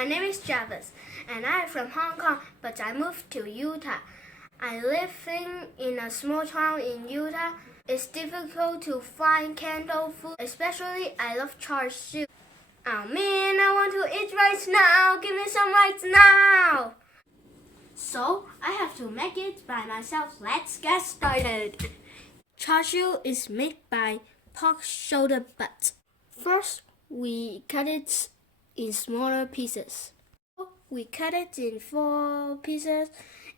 my name is Jarvis, and I'm from Hong Kong, but I moved to Utah. I living in a small town in Utah. It's difficult to find canned food, especially I love Char Sui. Oh man, I want to eat right now. Give me some right now. So I have to make it by myself. Let's get started. Char Sui is made by pork shoulder butt. First, we cut it in smaller pieces. We cut it in 4 pieces.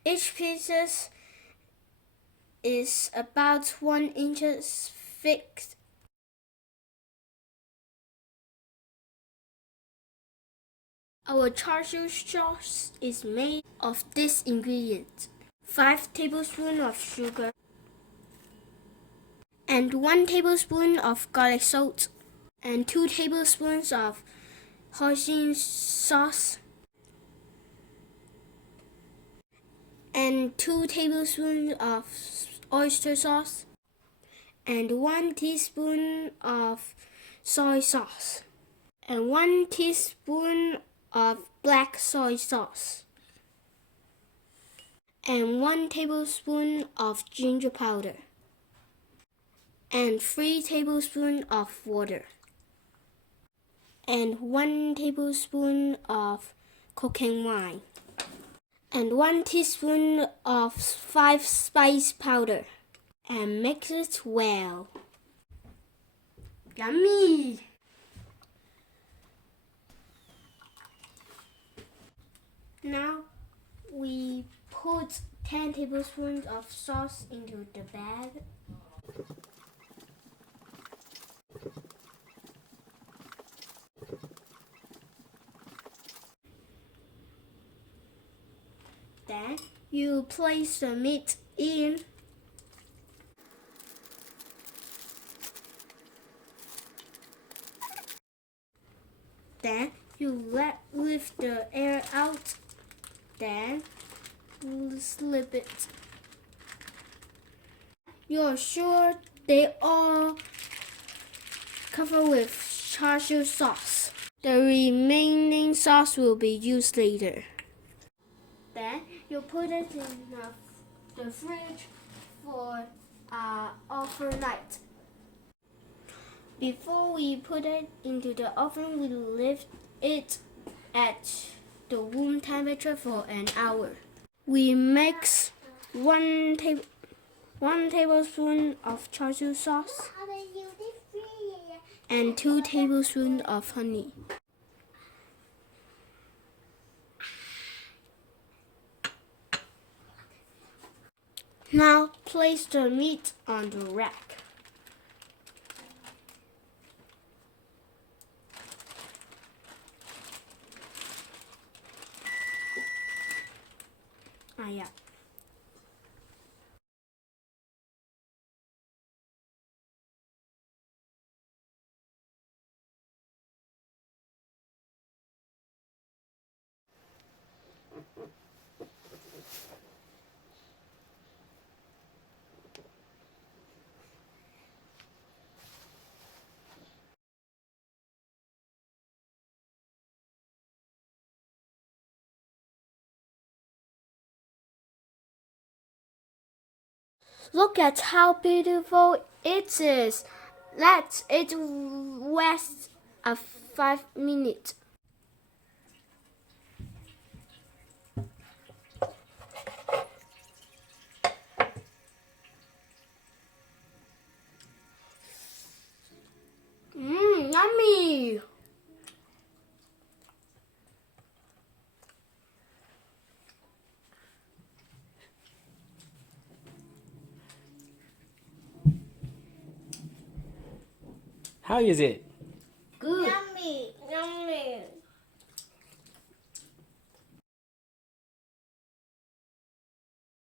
Each piece is about 1 inch thick. Our char siu sauce is made of this ingredient: 5 tablespoons of sugar and 1 tablespoon of garlic salt and 2 tablespoons of hoisin sauce and 2 tablespoons of oyster sauce and 1 teaspoon of soy sauce and 1 teaspoon of black soy sauce and 1 tablespoon of ginger powder and 3 tablespoons of water and 1 tablespoon of cooking wine and 1 teaspoon of 5 spice powder, and mix it well. Yummy! Now we put 10 tablespoons of sauce into the bag. Then you place the meat in. Then you lift the air out. Then slip it. You're sure they all covered with char siu sauce. The remaining sauce will be used later. Then you put it in the fridge for overnight. Before we put it into the oven, we leave it at the room temperature for an hour. We mix 1 tablespoon of char siu sauce and 2 tablespoons of honey. Now place the meat on the rack. Yeah. Look at how beautiful it is. Let it rest 5 minutes. Yummy! How is it? Good. Yummy.